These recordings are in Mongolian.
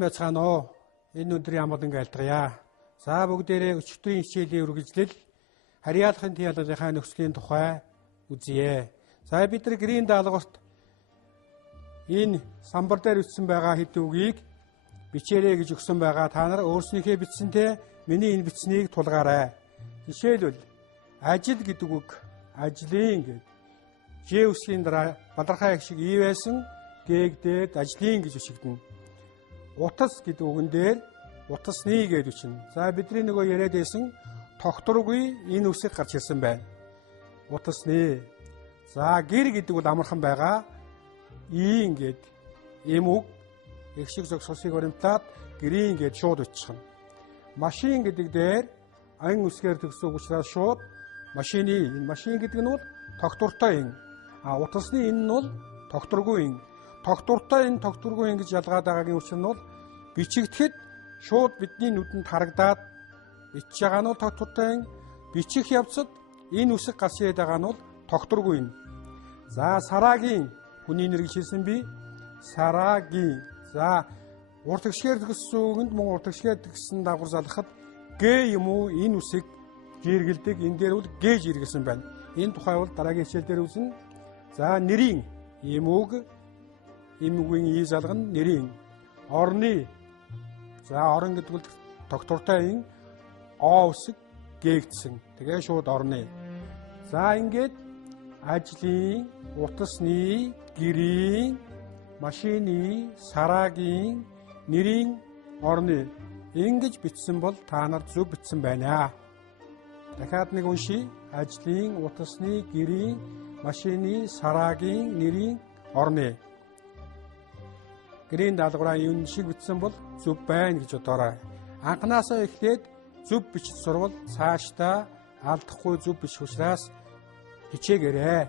сайн байцгаана уу? Энэ өдрийн амгалан айлтгая. За бүгдээрээ өчигдрийн хичээлийн үргэлжлэл харьяалахын тиалгынхаа нөхцөлийн тухай үзье. За бид нар гэрийн даалгаварт энэ самбар дээр бичсэн байгаа хэдэн үгийг бичээрэй гэж өгсөн байгаа. Та нар өөрснийхөө бичсэнтэй миний энэ бичснийг тулгаарай. Жишээлбэл ажил гэдэг үг ажлын гэдэг. Ж үсгийн дараа бадархай их шиг ий байсан гээгдээд ажлын гэж бичигдэнэ. Утас гэдэг үгэн дээр утасны гэж бичнэ. За бидний нөгөө яриад байсан тогтворгүй энэ үсэг гарч ирсэн байна. Утасны. За гэр гэдэг бол амархан байгаа. Ийн гэд эм үг их шиг зогсосыг оримтаад гэрийн гэд шууд үтчихнэ. Машин гэдэг дээр ан үсгээр төгсөн учраас шууд машины. Энэ машин гэдэг нь бол тогтвортой ин. Утасны энэ нь бол тогтворгүй ин. Тогтвортой энэ тогтворгүй ин гэж ялгаад байгаагийн учир нь бол бичигдэхэд шууд бидний нүдэнд харагдаад бичиж байгаа нь бол тогтвортой ин. Бичих явцад энэ үсэг гарч ирээд байгаа нь бол тогтворгүй ин. За сарагийн хүний нэр гэж хэлсэн би сарагийн. За урт гişгээр төгссөн үгэнд мөн урт гişгээр төгссөн дагавар залхахад г юм уу энэ үсэг жиргэлдэг. Энэ дээр бол г жиргэлсэн байна. Энэ тухай бол дараагийн хичээл дээр үзнэ. За нэрийн ийм үг ийм үгийн ий залгана нэрийн орны. За орон гэдэг бол тогтвортой ин о үсэг гээгдсэн. Тэгээ шууд орны. За ингээд ажлын, утасны, гэрийн, машины, сарагийн, нэрийн, орны ингэж бичсэн бол та нар зөв бичсэн байна. Дахиад нэг уншия. Ажлын, утасны, гэрийн, машины, сарагийн, нэрийн, орны. Гэрийн даалгавраа энэ шиг бичсэн бол зөв байна гэж бодоорой. Анханасаа эхлээд зөв бичиж сурвал цаашдаа алдахгүй зөв бичих учраас хичээгээрэй.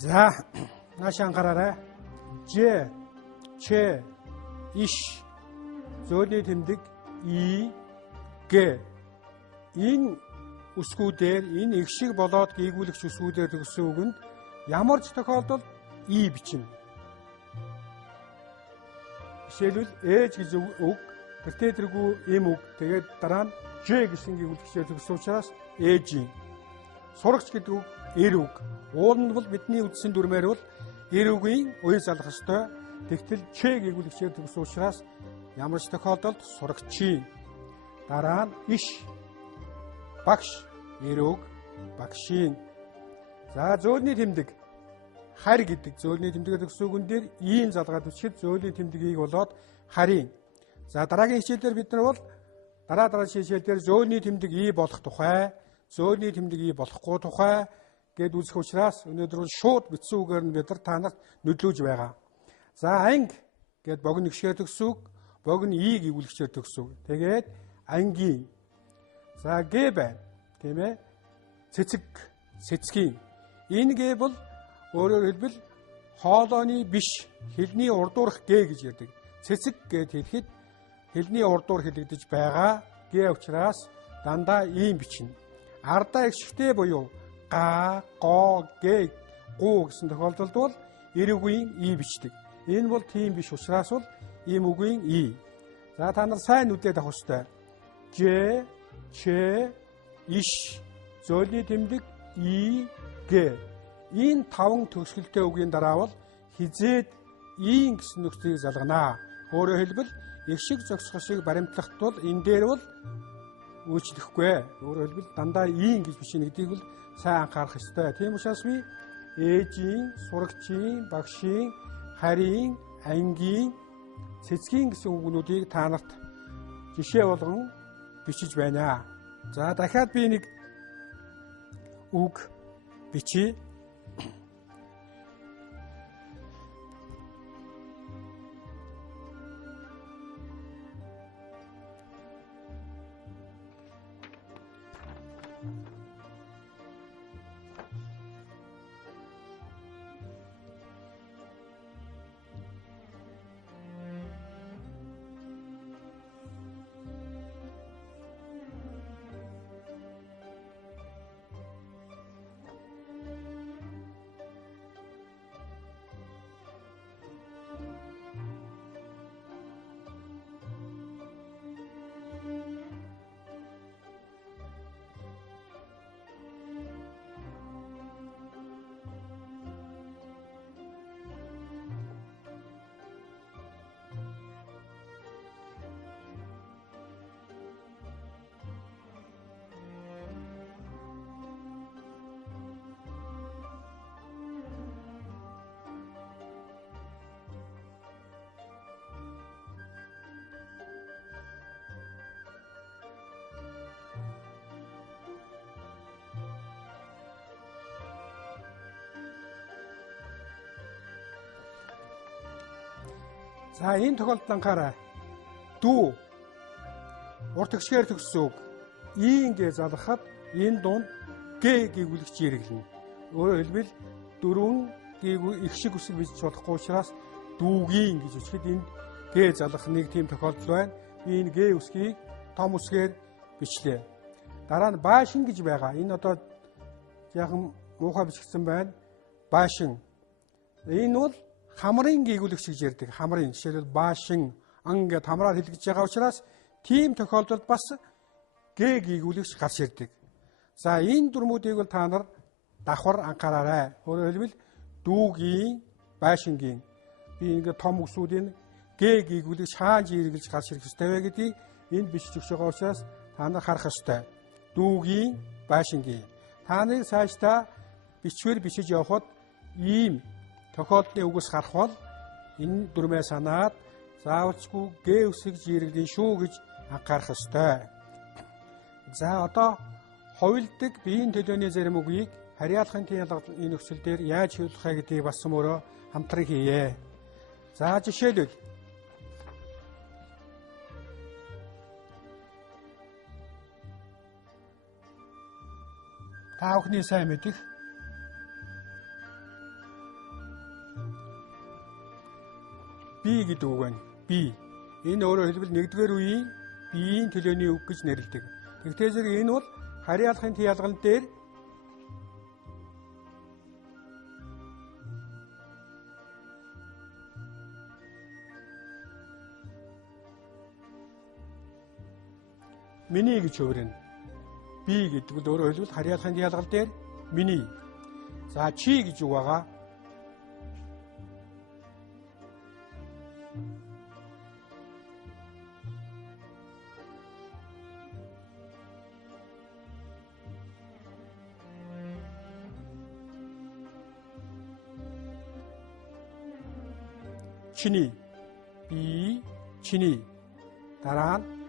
За нааш анхаараарай. Ж, ч, иш, зөөлний тэмдэг и, г. Энэ үсгүүдээр энэ их шиг болоод гээгүүлэгч үсгүүдээр төгссөн үгэнд ямар ч тохиолдолд и бичнэ. Жишээлбэл ээж гэж үг, тэртээ тэргүй эм үг. Тэгээд дараа нь ж гэсэн гээгүүлэгчээр төгссөн учраас ээжийн. Сурагч гэдэг үг эр үг. Уул нь бол бидний үндсэн дүрмээр бол эр үгийн уян залах ёстой. Тэгтэл ч гээгүүлэгчээр төгссөн учраас ямар ч тохиолдолд сурагчийн. Дараа нь иш, багш, эр үг, багшийн. За зөөлний тэмдэг харь гэдэг зөөлний тэмдэгээр төгссөн үгэн дээр ийн залгаад үчихэд зөөлний тэмдгийг болоод харийн. За дараагийн хичээлээр бид нар бол дараа хичээлээр зөөлний тэмдэг и болох тухай, зөөлний тэмдэг и болохгүй тухай гэд үзэх учраас өнөөдөр бол шууд бичсэн үгээр нь бид нар та нарт нөлөөж байгаа. За анги гэд богино гişгээр төгссөн үг, богино и гээгүүлэгчээр төгссөн үг. Тэгээд ангийн. За г байна. Тийм ээ. Цэцэг, цэцгийн. Энэ г бол өөрөөр хэлбэл хоолойны биш, хэлний урдуурах г гэж ярьдаг. Цэцэг гэд хэлэхэд хэлний урдуур хэлэгдэж байгаа. Г учраас дандаа ийм бичнэ. Ардаа ихшигтэй буюу га, го, г, гу гэсэн тохиолдолд бол эр үгийн и бичдэг. Энэ бол тийм биш учраас бол ийм үгийн и. За та нар сайн үдээд авах ёстой. Ж, ч, иш, зөөлний тэмдэг и, г. Энэ 5 төгсгөлтэй үгийн дараа бол хизээд ийн гэсэн нөхцөлийг залганаа. Өөрөөр хэлбэл их шиг зогсох шиг баримтлахт бол энэ дээр бол үйлчлэхгүй. Өөрөөр хэлбэл дандаа ийн гэж бичнэ гэдгийг бол сайн анхаарах ёстой. Тийм учраас би ээжийн, сурагчийн, багшийн, харийн, ангийн, цэцгийн гэсэн үгнүүдийг та нарт жишээ болгон бичиж байна. За дахиад би нэг үг бичье. За энэ тохиолдолд анхаарай. Дүү урт гişгээр төгссөн үг. Ийн гэж залгахад энэ дунд г гээгүүлэгч хэрэглэнэ. Өөрөөр хэлбэл дөрвөн гээгүү их шиг үсэг бичиж болохгүй учраас дүүгийн гэж үчихэд энэ г залгах нэг тийм тохиолдол байна. Би энэ г үсгийг том үсгээр бичлээ. Дараа нь баашин гэж байгаа. Энэ одоо яахан муухай бичигдсэн байна. Баашин. Энэ бол хамрын гээгүүлэгч гэж ярьдаг. Хамрын жишээлбэл баашин, ан гэд хамраар хэлгэж байгаа учраас тийм тохиолдолд бас г гээгүүлэгч гарч ирдэг. За энэ дүрмүүдийг бол та нар давхар анхаараарай. Өөрөөр хэлбэл дүүгийн, баашингийн би ингээд том үгсүүдийн г гээгүүлэгч хаанч хэрэглэж гарч ирэх ёстой вэ гэдгийг энд бичиж өгч байгаа учраас та нар харах ёстой. Дүүгийн, баашингийн. Та нарыг цаашдаа бичвэр бичиж явахад ийм тохиолдлын үгс гарах бол энэ дүрмээ санаад заавалчгүй г үсэг жирэгдэн шүү гэж анхаарах ёстой. За одоо хувилдаг биеийн төлөөний зарим үгийг харьяалахын ялгалтын нөхцөл дээр яаж хөвлөх вэ гэдгийг бас өөрөө хамтран хийе. За жишээлбэл та бүхний сайн мэдэх би гэдэг үг байна. Би. Энэ өөрөөр хэлбэл нэгдүгээр үеийн биеийн төлөөний үг гэж нэрлэдэг. Тэгвэл зэрэг энэ бол харьяалахын тиалгал дээр миний гэж хувирна. Би гэдэг нь өөрөөр хэлбэл харьяалахын тиалгал дээр миний. За чи гэж үг байгаа. чиний. Би чиний. дараа нь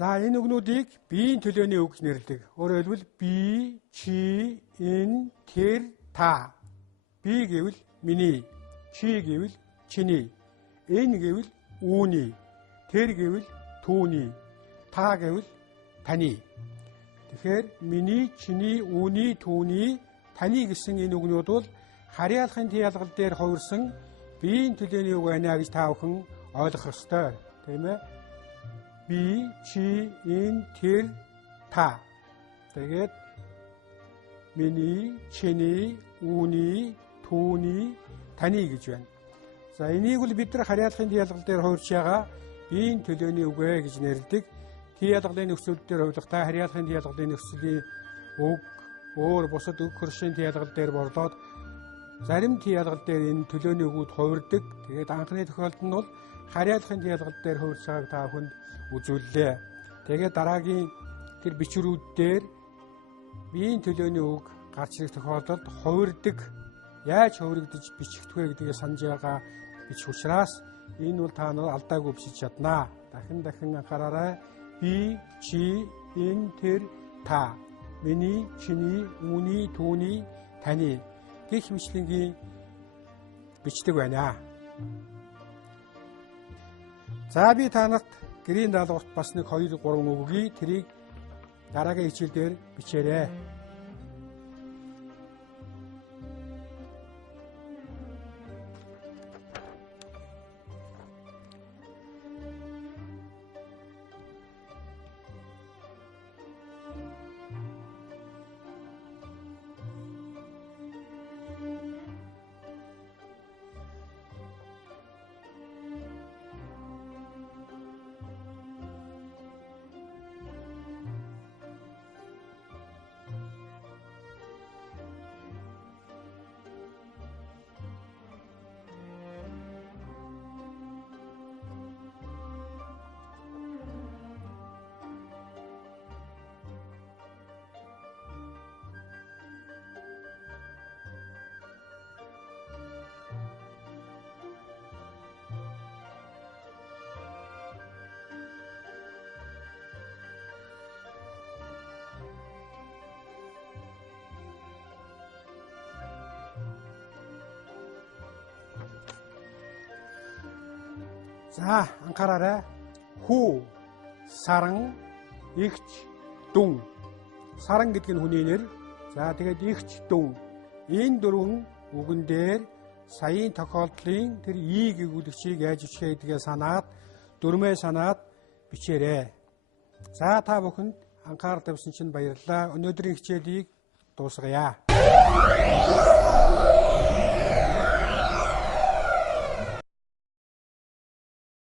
за энэ үгнүүдийг биеийн төлөөний үг гэж нэрлэдэг. Өөрөөр хэлбэл би, чи, энэ, тэр, та. Би гэвэл миний, чи гэвэл чиний, энэ гэвэл үүний, тэр гэвэл түүний, та гэвэл таны. Тэгэхээр миний, чиний, үүний, түүний, таны гэсэн энэ үгнүүд бол харьяалахын тиалгал дээр хувирсан биеийн төлөөний үг байна гэж та бүхэн ойлгох ёстой. Тийм ээ? Би, чи, энэ, тэр, та. Тэгээд миний, чиний, үүний, түүний, таны гэж байна. За энийг бол бид нар харьяалахын тиалгал дээр хувирч байгаа биеийн төлөөний үг гэж нэрлэдэг. Тиалгалын нөхцөл дээр хувилгатай харьяалахын тиалгалын нөхцөлийн үг өөр бусад үг хөршийн тиалгал дээр борлоод зарим тиалгал дээр энэ төлөөний үгүүд хувирдаг. Тэгээд анхны тохиолдол нь бол харьяалахын тиалгал дээр хувирч байгааг та бүхэнд үзүүллээ. Тэгээд дараагийн тэр бичвэрүүд дээр биеийн төлөөний үг гарч ирэх тохиолдолд хувирдаг, яаж хувирагдаж бичигдэх вэ гэдгийг санаж байгаа бичих учраас энэ бол та нар алдаагүй бичиж чаднаа. Дахин анхаараарай. Би, чи, энэ, тэр, та. Миний, чиний, үүний, түүний, таны гэх мэтлэнгийн бичдэг байна. За би та нарт гэрийн даалгаварт бас нэг 2 3 өгье. Тэрийг дараагийн хичээл дээр бичээрэй. За анхаараарай. Хүү саран, игч, дүн. Саран гэдэг нь хүний нэр. За тэгээд игч, дүн. Энэ дөрвөн үгэн дээр саяын тохиолдлын тэр и гэгүүлэгчийг яаж бичхээ гэдгээ санаад дүрмээ санаад бичээрэй. За та бүхэнд анхаарал тавьсан чинь баярлалаа. Өнөөдрийн хичээлийг дуусгая.